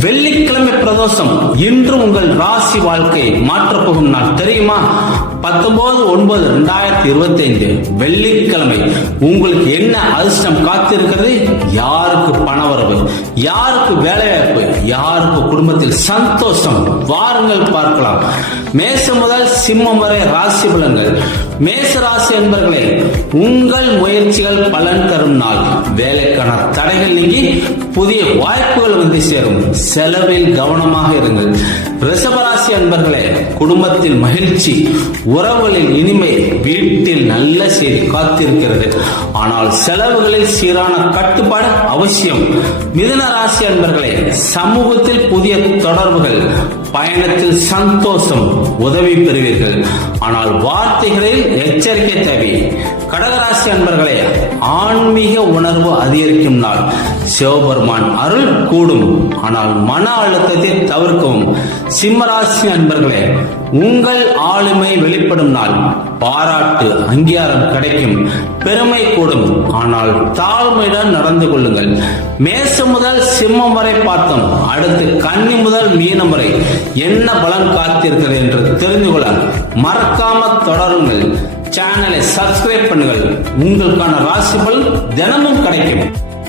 வெள்ளிக்கிழமை பிரதோஷம் இன்று உங்கள் ராசி வாழ்க்கையை மாற்றப்போகும் நாள். தெரியுமா? பத்தொன்பது ஒன்பது ரெண்டாயிரத்தி இருபத்தி ஐந்து வெள்ளிக்கிழமை உங்களுக்கு என்ன அதிர்ஷ்டம் காத்திருக்கிறது? யாருக்கு பணவரவு யாருக்கு வேலைவாய்ப்பு யாருக்கு குடும்பத்தில் சந்தோஷம்? வாருங்கள் பார்க்கலாம். மேசம் முதல் சிம்மம் வரை ராசி பலன்கள். மேச ராசி என்பர்களே உங்கள் முயற்சிகள் பலன் தரும் நாள். வேலைக்கான தடைகள் நீங்கி புதிய வாய்ப்புகள் வந்து சேரும். செலவில் கவனமாக இருங்கள். ரிஷபராசி அன்பர்களே குடும்பத்தில் மகிழ்ச்சி உறவுகளின் இனிமை வீட்டில் நல்ல செய்தி காத்திருக்கிறது. ஆனால் செலவுகளில் சீரான கட்டுப்பாடு அவசியம். மிதன ராசி அன்பர்களே சமூகத்தில் புதிய தொடர்புகள் பயணத்தில் சந்தோஷம் உதவி பெறுவீர்கள். ஆனால் வார்த்தைகளில் எச்சரிக்கை தேவை. கடகராசி அன்பர்களே ஆன்மீக உணர்வு அதிகரிக்கும் நாள். சிவபெருமான் அருள் கூடும். ஆனால் மன அழுத்தத்தை தவிர்க்கவும். சிம்மராசி அன்பர்களே உங்கள் ஆளுமை வெளிப்படும் நாள். பாராட்டு அங்கீகாரம் கிடைக்கும். பெருமை கூடும். ஆனால் தாழ்மையுடன் நடந்து கொள்ளுங்கள். மேசம் முதல் சிம்மம் வரை பார்த்தோம். அடுத்து கன்னி முதல் மீனம் வரை. என்ன பலன் காத்திருக்கிறது என்று தெரிந்து கொள்ள மறக்காம தொடருங்கள். சேனலை சப்ஸ்கிரைப் பண்ணுங்கள். உங்களுக்கான ராசிபல் தினமும் கிடைக்கும்.